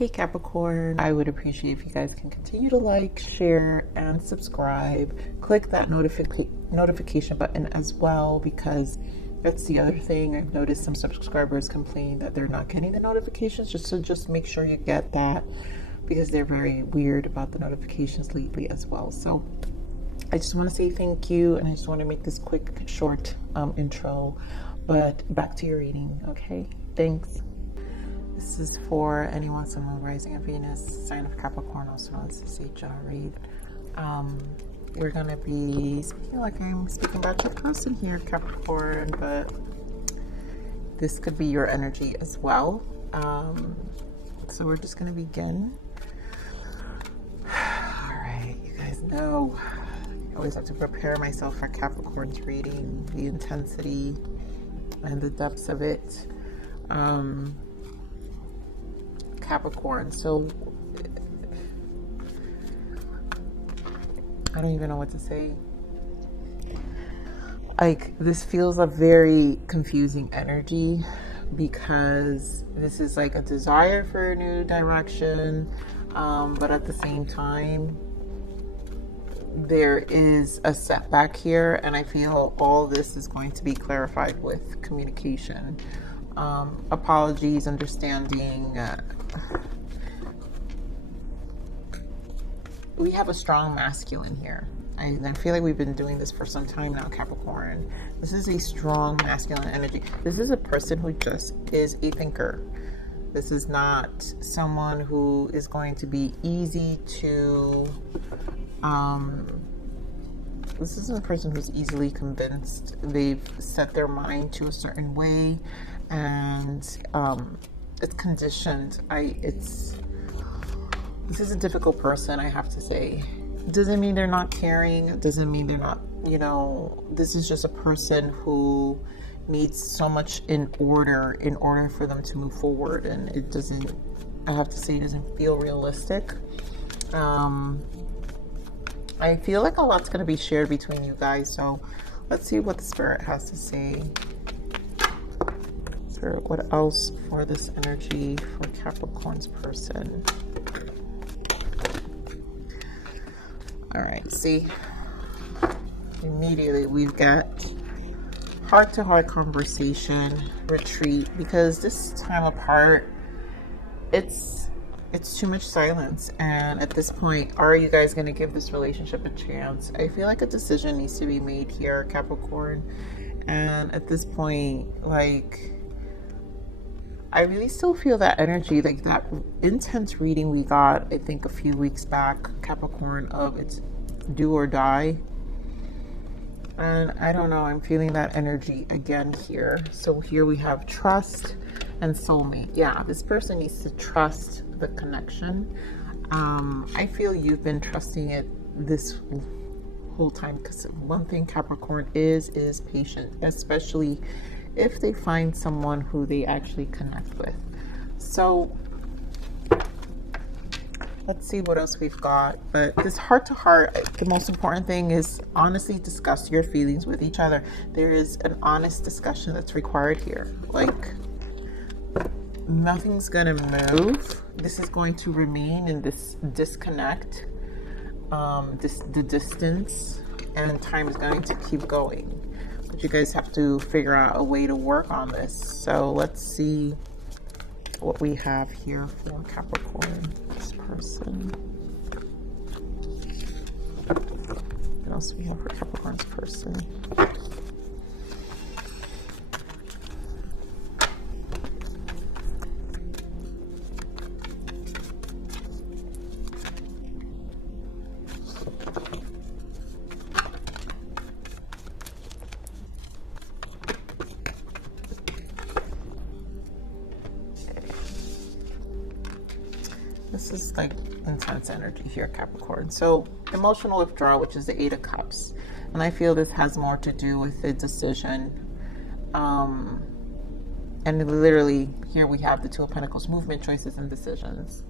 Hey Capricorn, I would appreciate if you guys can continue to like, share, and subscribe. Click that notification button as well, because that's the other thing. I've noticed some subscribers complain that they're not getting the notifications, just make sure you get that, because they're very weird about the notifications lately as well. So I just want to say thank you, and I just want to make this quick, short intro, but back to your reading, okay? Thanks. This is for anyone, Sun, Moon, Rising, and Venus, sign of Capricorn, also known as a general read. We're going to be speaking like I'm speaking about your person here, Capricorn, but this could be your energy as well. So we're just going to begin. Alright, you guys know I always have to prepare myself for Capricorn's reading, the intensity and the depths of it. Capricorn, so I don't even know what to say. Like, this feels a very confusing energy, because this is like a desire for a new direction, but at the same time there is a setback here, and I feel all this is going to be clarified with communication. Apologies, understanding. We have a strong masculine here. I feel like we've been doing this for some time now, Capricorn. This is a strong masculine energy. This is a person who just is a thinker. This is not someone who is going to be easy to... this isn't a person who's easily convinced. They've set their mind to a certain way, and it's conditioned. This is a difficult person, I have to say. Doesn't mean they're not caring. Doesn't mean they're not, this is just a person who needs so much in order for them to move forward. And it doesn't, I have to say, it doesn't feel realistic. I feel like a lot's going to be shared between you guys. So let's see what the Spirit has to say. Spirit, what else for this energy for Capricorn's person? All right, see, immediately we've got heart-to-heart conversation, retreat, because this time apart, it's too much silence. And at this point, are you guys going to give this relationship a chance? I feel like a decision needs to be made here, Capricorn. And at this point, like, I really still feel that energy, like that intense reading we got, I think, a few weeks back, Capricorn, of it's do or die. And I don't know, I'm feeling that energy again here. So here we have trust and soulmate. Yeah, this person needs to trust the connection. I feel you've been trusting it this whole time, because one thing Capricorn is patient, especially if they find someone who they actually connect with. So let's see what else we've got. But this heart to heart, the most important thing is honestly discuss your feelings with each other. There is an honest discussion that's required here. Like, nothing's gonna move. This is going to remain in this disconnect, the distance, and time is going to keep going. You guys have to figure out a way to work on this. So let's see what we have here for Capricorn, this person. What else do we have for Capricorn's person? This is like intense energy here, Capricorn. So emotional withdrawal, which is the 8 of Cups. And I feel this has more to do with the decision. And literally here we have the 2 of Pentacles, movement, choices, and decisions.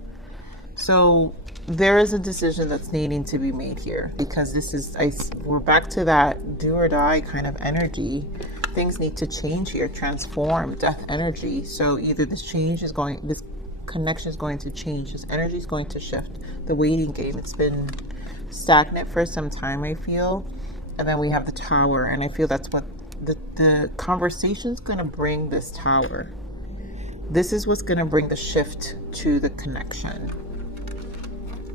So there is a decision that's needing to be made here, because this is, we're back to that do or die kind of energy. Things need to change here, transform, death energy. So either this change is going, this connection is going to change. This energy is going to shift. The waiting game, it's been stagnant for some time, I feel. And then we have the Tower, and I feel that's what the conversation is going to bring. This Tower. This is what's going to bring the shift to the connection,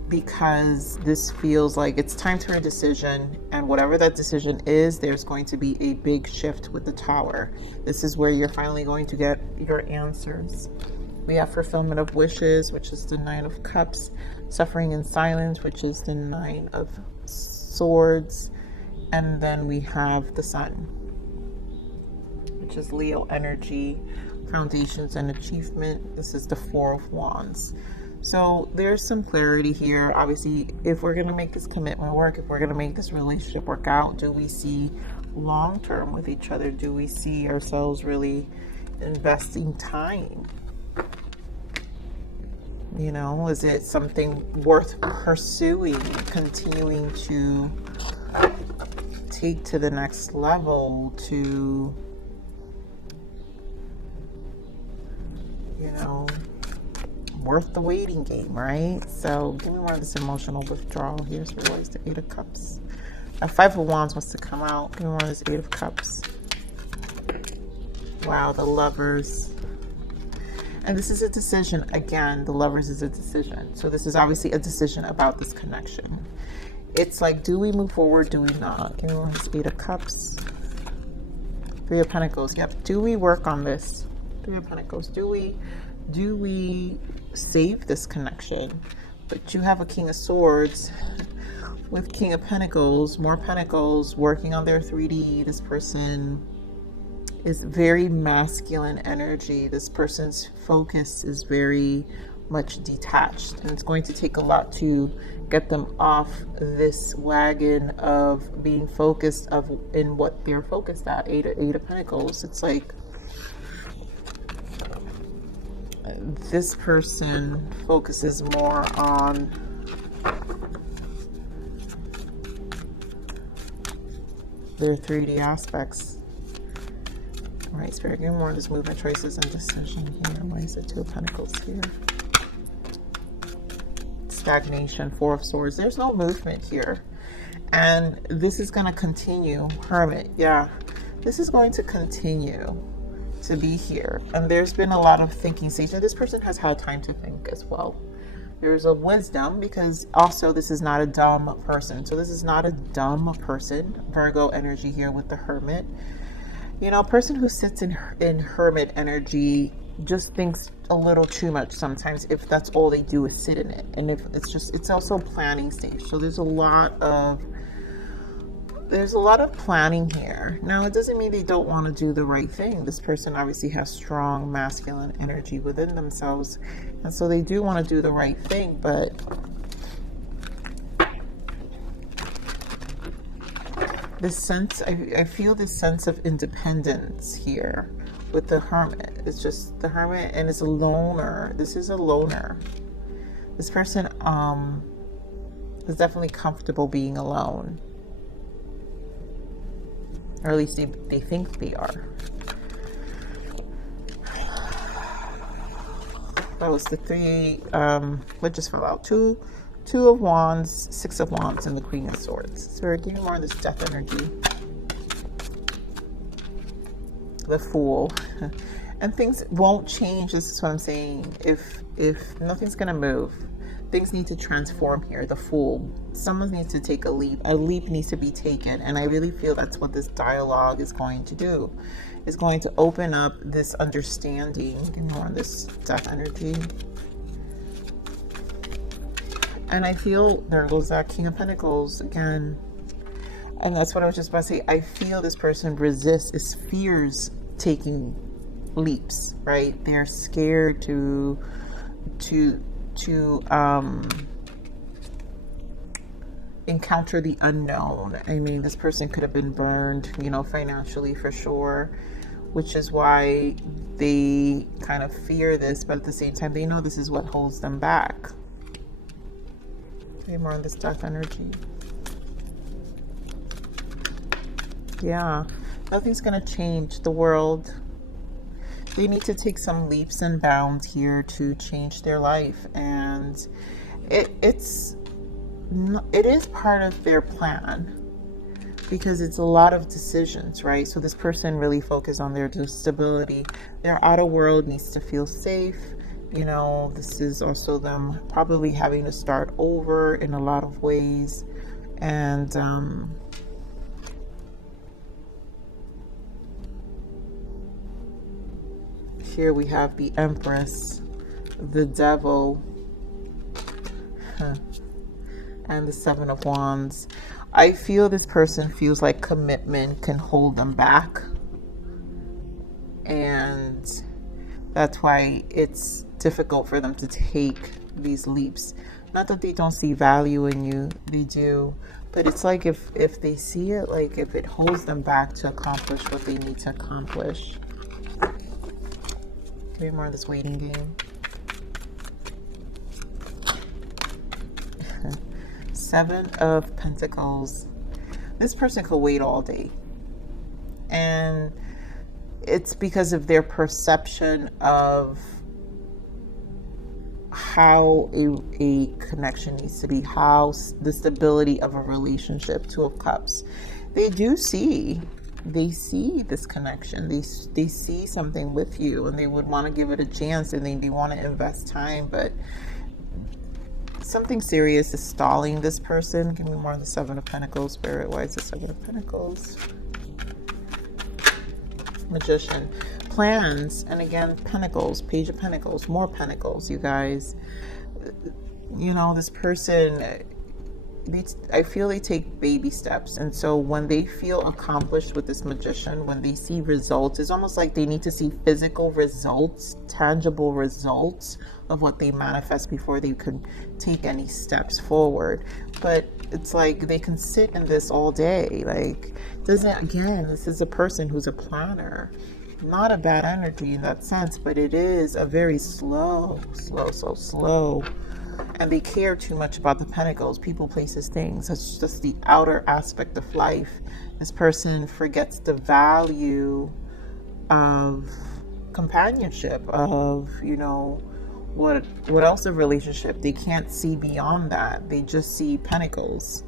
because this feels like it's time for a decision, and whatever that decision is, there's going to be a big shift with the Tower. This is where you're finally going to get your answers. We have fulfillment of wishes, which is the Nine of Cups, suffering in silence, which is the Nine of Swords, and then we have the Sun, which is Leo energy, foundations and achievement. This is the Four of Wands. So there's some clarity here. Obviously, if we're going to make this commitment work, if we're going to make this relationship work out, do we see long term with each other? Do we see ourselves really investing time? You know, is it something worth pursuing, continuing to take to the next level, to, you know, worth the waiting game, right? So give me more of this emotional withdrawal here. So where's the Eight of Cups? A Five of Wands wants to come out. Give me more of this Eight of Cups. Wow, the Lovers. And this is a decision. Again, the Lovers is a decision. So this is obviously a decision about this connection. It's like, do we move forward? Do we not? Give me more of this Eight of Cups. Three of Pentacles. Yep. Do we work on this? Three of Pentacles. Do we save this connection? But you have a King of Swords with King of Pentacles, more Pentacles, working on their 3D. This person is very masculine energy. This person's focus is very much detached, and it's going to take a lot to get them off this wagon of being focused in what they're focused at. Eight of Pentacles. It's like this person focuses more on their 3D aspects. All right, Spirit, give me more of this movement, choices, and decision here. Why is it Two of Pentacles here? Stagnation, Four of Swords. There's no movement here. And this is going to continue. Hermit, yeah. This is going to continue to be here. And there's been a lot of thinking stage. And this person has had time to think as well. There's a wisdom, because also this is not a dumb person. So this is not a dumb person. Virgo energy here with the Hermit. You know, a person who sits in Hermit energy just thinks a little too much sometimes, if that's all they do is sit in it. And if it's also planning stage. So there's a lot of planning here. Now, it doesn't mean they don't want to do the right thing. This person obviously has strong masculine energy within themselves, and so they do want to do the right thing. But this sense, I feel this sense of independence here with the Hermit. It's just the Hermit, and it's a loner. This is a loner. This person is definitely comfortable being alone. Or at least they think they are. That was the three, what just fell out? Two of Wands, Six of Wands, and the Queen of Swords. So we're getting more of this death energy. The Fool. And things won't change. This is what I'm saying. If nothing's gonna move, things need to transform here. The Fool. Someone needs to take a leap. A leap needs to be taken. And I really feel that's what this dialogue is going to do. It's going to open up this understanding. Give me more of this death energy. And I feel there goes that King of Pentacles again. And that's what I was just about to say. I feel this person resists, fears taking leaps, right? They're scared to encounter the unknown. I mean, this person could have been burned, you know, financially for sure, which is why they kind of fear this, but at the same time, they know this is what holds them back. Okay, more on this death energy. Yeah, nothing's gonna change the world. they need to take some leaps and bounds here to change their life, and it is part of their plan, because it's a lot of decisions, right? So this person really focused on their stability. Their outer world needs to feel safe. You know, this is also them probably having to start over in a lot of ways. And here we have the Empress, the Devil, and the Seven of Wands. I feel this person feels like commitment can hold them back, and that's why it's difficult for them to take these leaps. Not that they don't see value in you, they do, but it's like if they see it, like if it holds them back to accomplish what they need to accomplish. Give me more of this waiting game. Seven of Pentacles. This person could wait all day, and it's because of their perception of how a connection needs to be, how the stability of a relationship. Two of Cups. They see this connection. They see something with you, and they would want to give it a chance, and they want to invest time, but something serious is stalling this person. Give me more of the Seven of Pentacles, Spirit. Why is the Seven of Pentacles? Magician. Plans. And again, Pentacles. Page of Pentacles. More Pentacles, you guys. You know, this person, I feel they take baby steps. And so when they feel accomplished with this Magician, when they see results, it's almost like they need to see physical results, tangible results of what they manifest before they could take any steps forward. But it's like they can sit in this all day. Like, again, this is a person who's a planner. Not a bad energy in that sense, but it is a very slow. And they care too much about the Pentacles, people, places, things. It's just the outer aspect of life. This person forgets the value of companionship, of, you know, what else a relationship. They can't see beyond that. They just see Pentacles.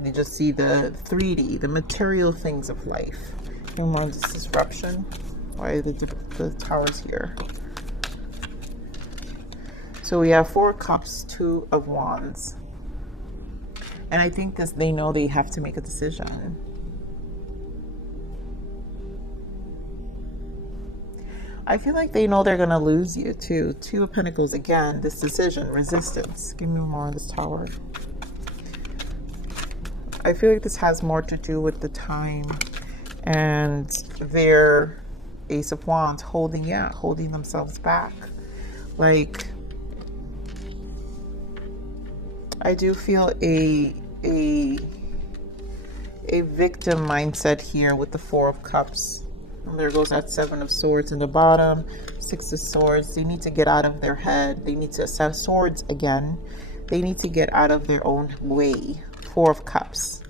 They just see the 3D, the material things of life. And more this disruption. Why are the Towers here? So we have Four of Cups, Two of Wands. And I think they know they have to make a decision. I feel like they know they're going to lose you too. Two of Pentacles again, this decision, resistance. Give me more of this Tower. I feel like this has more to do with the time and their Ace of Wands holding themselves back. Like, I do feel a victim mindset here with the Four of Cups. And there goes that Seven of Swords in the bottom, Six of Swords. They need to get out of their head. They need to set swords again. They need to get out of their own way. Four of Cups,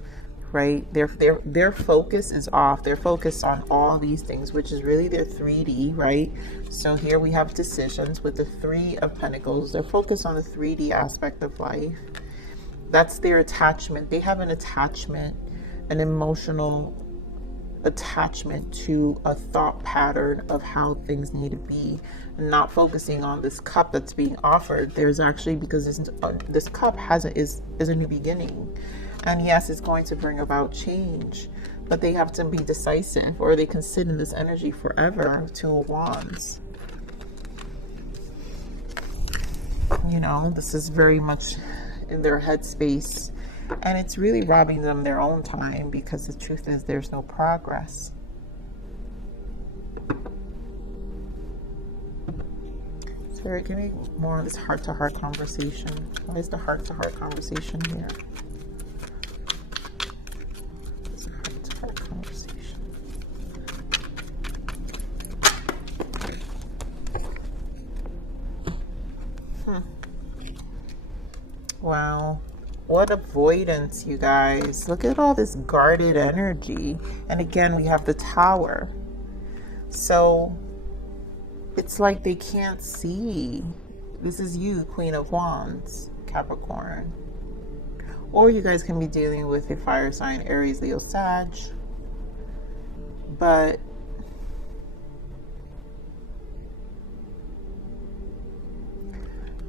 right? Their focus is off. They're focused on all these things, which is really their 3D, right? So here we have decisions with the Three of Pentacles. They're focused on the 3D aspect of life. That's their attachment. They have an attachment, an emotional attachment to a thought pattern of how things need to be, and not focusing on this cup that's being offered. There's actually, because this cup is a new beginning, and yes, it's going to bring about change, but they have to be decisive, or they can sit in this energy forever. Two of Wands. You know, this is very much in their headspace. And it's really robbing them their own time, because the truth is there's no progress. Sorry, give me more of this heart-to-heart conversation. What is the heart-to-heart conversation here? This heart-to-heart conversation. Wow. What avoidance, you guys. Look at all this guarded energy. And again, we have the Tower. So it's like they can't see. This is you, Queen of Wands, Capricorn. Or you guys can be dealing with a fire sign, Aries, Leo, Sag. But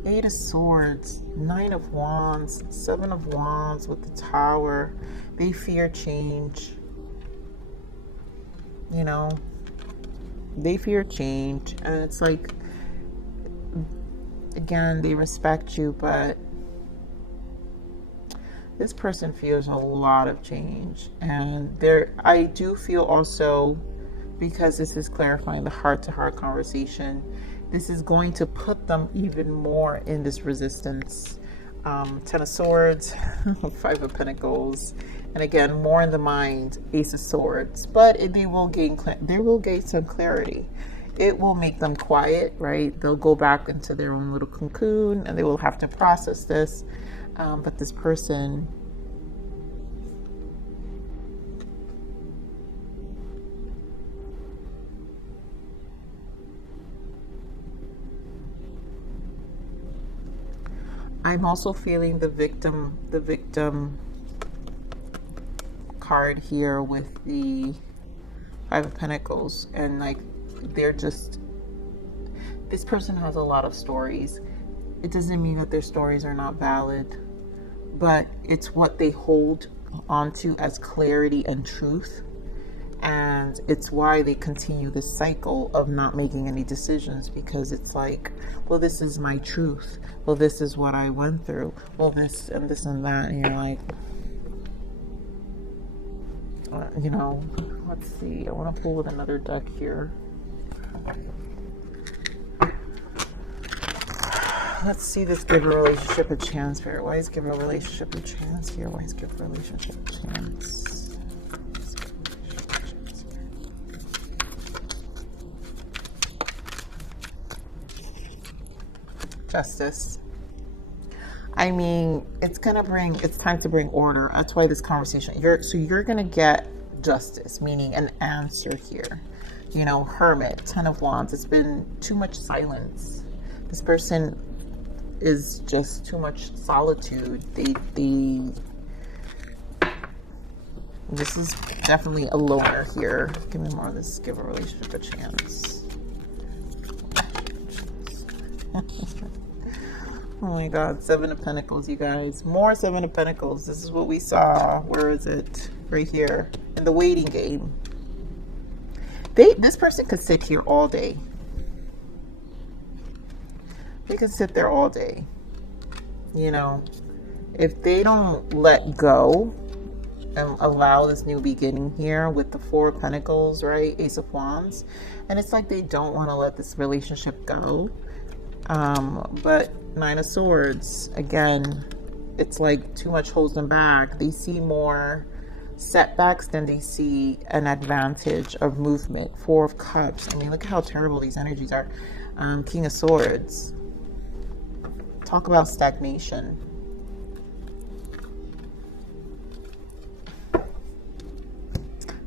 Eight of Swords, Nine of Wands, Seven of Wands with the Tower. They fear change. You know, they fear change. And it's like, again, they respect you, but this person feels a lot of change. And I do feel also, because this is clarifying the heart-to-heart conversation, this is going to put them even more in this resistance. Ten of Swords, Five of Pentacles, and again, more in the mind, Ace of Swords. But they will gain some clarity. It will make them quiet, right? They'll go back into their own little cocoon, and they will have to process this. But this person, I'm also feeling the victim card here with the Five of Pentacles, and like this person has a lot of stories. It doesn't mean that their stories are not valid, but it's what they hold onto as clarity and truth. And it's why they continue this cycle of not making any decisions, because it's like, well, this is my truth. Well, this is what I went through. Well, this and this and that. And you're like, you know, let's see. I want to pull with another deck here. Let's see this give a relationship a chance here. Why is give a relationship a chance here? Why is give a relationship a chance? Justice. I mean, it's time to bring order. That's why this conversation, you're gonna get justice, meaning an answer here. You know, Hermit, Ten of Wands. It's been too much silence. This person is just too much solitude. This is definitely a loner here. Give me more of this. Give a relationship a chance. Oh my God, Seven of Pentacles, you guys. More Seven of Pentacles. This is what we saw. Where is it? Right here. In the waiting game. This person could sit here all day. They could sit there all day. You know, if they don't let go and allow this new beginning here with the Four of Pentacles, right? Ace of Wands. And it's like they don't want to let this relationship go. But Nine of Swords, again, it's like too much holds them back. They see more setbacks than they see an advantage of movement. Four of Cups. I mean, look at how terrible these energies are. King of Swords. Talk about stagnation.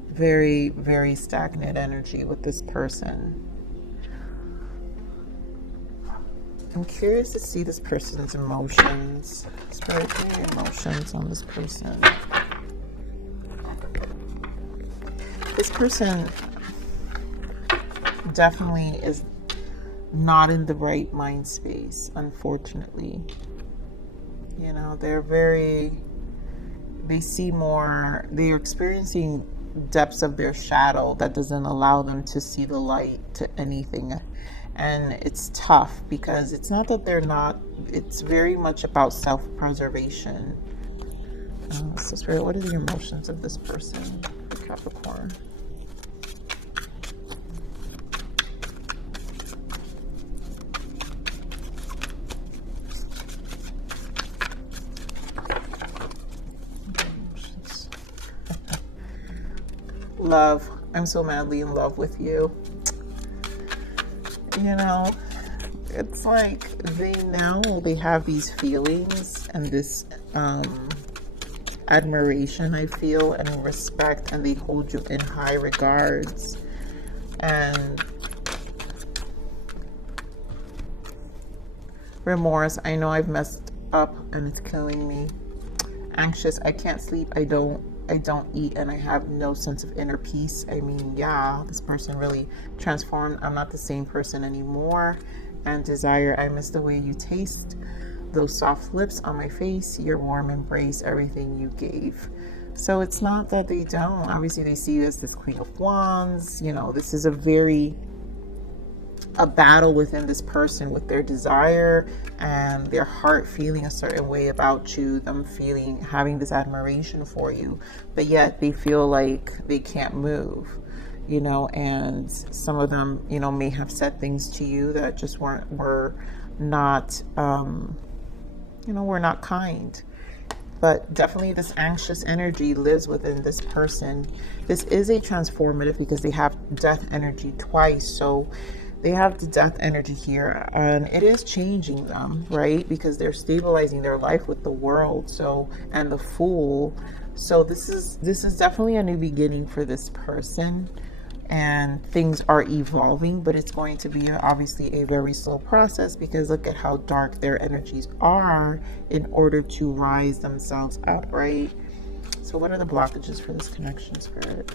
Very, very stagnant energy with this person. I'm curious to see this person's emotions. Spirit, give me emotions on this person. This person definitely is not in the right mind space, unfortunately. You know, they're experiencing depths of their shadow that doesn't allow them to see the light to anything. And it's tough because it's not that they're not, it's very much about self-preservation. So Spirit, what are the emotions of this person, Capricorn? Love. I'm so madly in love with you. You know, it's like they have these feelings and this admiration, I feel, and respect, and they hold you in high regards. And Remorse, I know I've messed up and it's killing me. Anxious, I can't sleep, I don't eat, and I have no sense of inner peace. I mean, yeah, this person really transformed. I'm not the same person anymore. And desire, I miss the way you taste, those soft lips on my face, your warm embrace, everything you gave. So it's not that they don't. Obviously, they see you as this Queen of Wands. You know, this is a battle within this person with their desire and their heart feeling a certain way about you, them having this admiration for you, but yet they feel like they can't move, you know, and some of them, you know, may have said things to you that just were not, you know, were not kind. But definitely this anxious energy lives within this person. This is a transformative because they have death energy twice. So they have the death energy here, and it is changing them, right? Because they're stabilizing their life with the world, so, and the Fool. So this is definitely a new beginning for this person, and things are evolving, but it's going to be obviously a very slow process because look at how dark their energies are in order to rise themselves up, right? So what are the blockages for this connection, Spirit?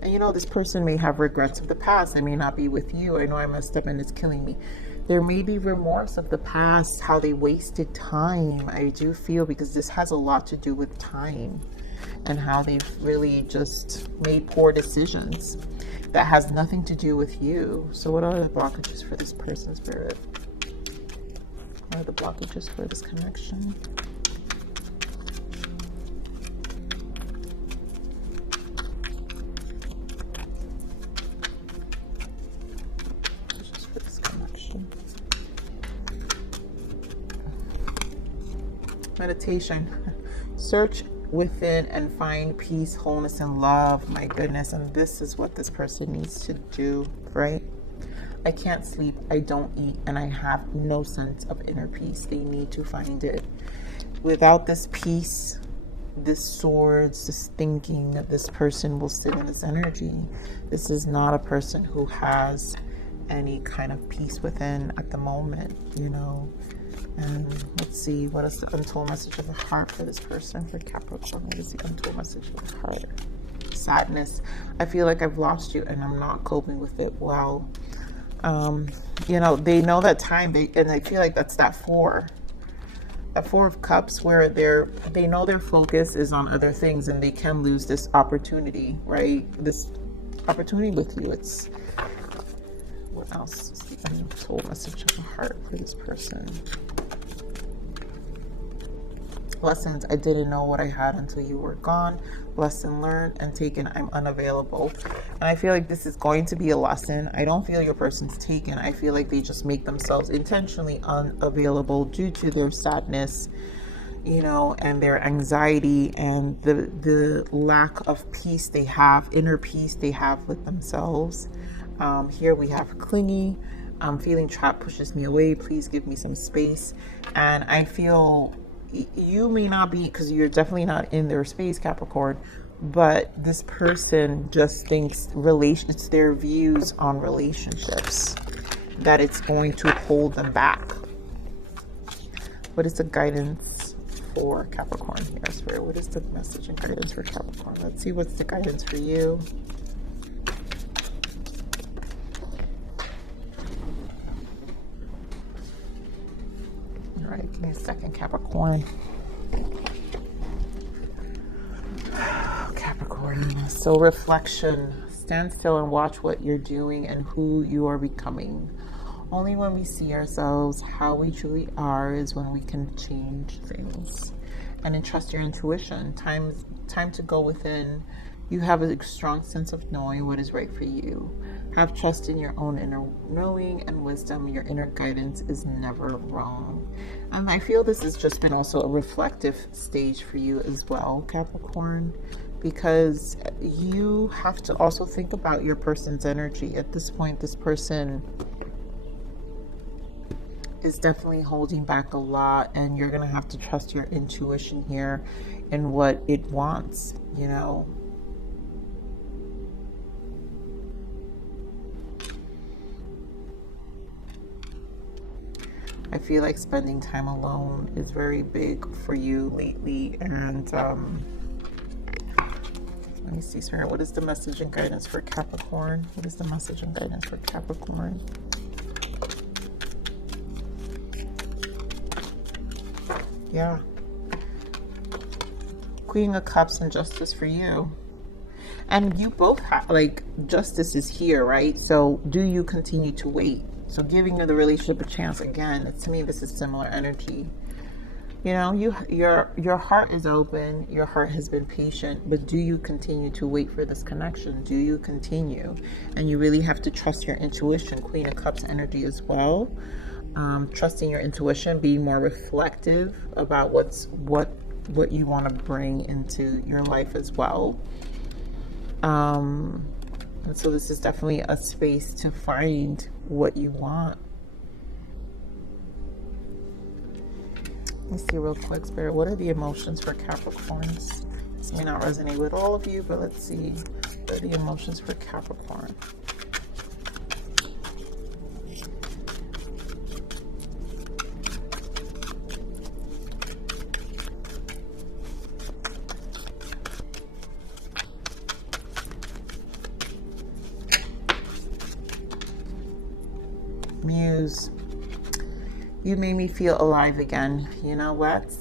And you know, this person may have regrets of the past. I may not be with you. I know I messed up and it's killing me. There may be remorse of the past, how they wasted time. I do feel, because this has a lot to do with time and how they've really just made poor decisions. That has nothing to do with you. So what are the blockages for this person, Spirit? What are the blockages for this connection? Meditation. Search within and find peace, wholeness, and love. My goodness. And this is what this person needs to do, right? I can't sleep, I don't eat, and I have no sense of inner peace. They need to find it. Without this peace, this swords, this thinking, that this person will sit in this energy. This is not a person who has any kind of peace within at the moment, you know. And let's see, what is the untold message of the heart for this person, for Capricorn? What is the untold message of the heart? Sadness. I feel like I've lost you and I'm not coping with it well. You know, they know that time, and I feel like that's that Four of Cups, where they know their focus is on other things and they can lose this opportunity, right? This opportunity with you. It's, what else is the untold message of the heart for this person? Lessons. I didn't know what I had until you were gone. Lesson learned and taken. I'm unavailable. And I feel like this is going to be a lesson. I don't feel your person's taken. I feel like they just make themselves intentionally unavailable due to their sadness, you know, and their anxiety and the lack of peace they have, inner peace they have with themselves. Here we have clingy. Feeling trapped pushes me away. Please give me some space. And I feel you may not be, because you're definitely not in their space, Capricorn, but this person just thinks it's their views on relationships that it's going to hold them back. What is the guidance for Capricorn here, Spirit? What is the message and guidance for Capricorn? Let's see what's the guidance for you. All right, give me a second, Capricorn. Capricorn. So reflection. Stand still and watch what you're doing and who you are becoming. Only when we see ourselves how we truly are is when we can change things. And entrust your intuition. Time to go within. You have a strong sense of knowing what is right for you. Have trust in your own inner knowing and wisdom. Your inner guidance is never wrong. And I feel this has just been also a reflective stage for you as well, Capricorn, because you have to also think about your person's energy. At this point, this person is definitely holding back a lot, and you're going to have to trust your intuition here and what it wants, you know. I feel like spending time alone is very big for you lately. And let me see, Spirit, what is the message and guidance for Capricorn? What is the message and guidance for Capricorn? Yeah. Queen of Cups and Justice for you. And you both have, like, Justice is here, right? So do you continue to wait? So giving the relationship a chance again, to me, this is similar energy. You know, your heart is open, your heart has been patient, but do you continue to wait for this connection? Do you continue? And you really have to trust your intuition. Queen of Cups energy as well. Trusting your intuition, being more reflective about what you want to bring into your life as well. And so this is definitely a space to find what you want. Let me see real quick, Spirit. What are the emotions for Capricorns? This may not resonate with all of you, but let's see. What are the emotions for Capricorn? Muse, you made me feel alive again. You know what?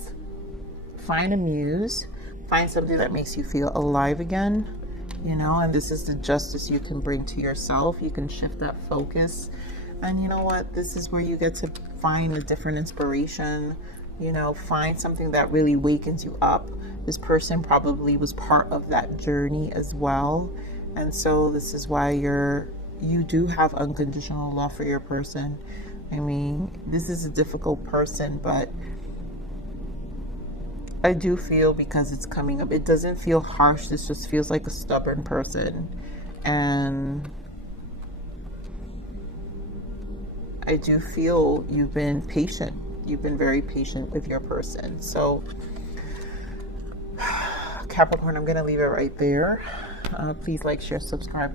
Find a muse, find something that makes you feel alive again, you know, and this is the justice you can bring to yourself. You can shift that focus. And you know what? This is where you get to find a different inspiration, you know, find something that really wakens you up. This person probably was part of that journey as well. And so this is why you do have unconditional love for your person. I mean, this is a difficult person, but I do feel, because it's coming up, it doesn't feel harsh. This just feels like a stubborn person. And I do feel you've been patient. You've been very patient with your person. So Capricorn, I'm going to leave it right there. Please like, share, subscribe.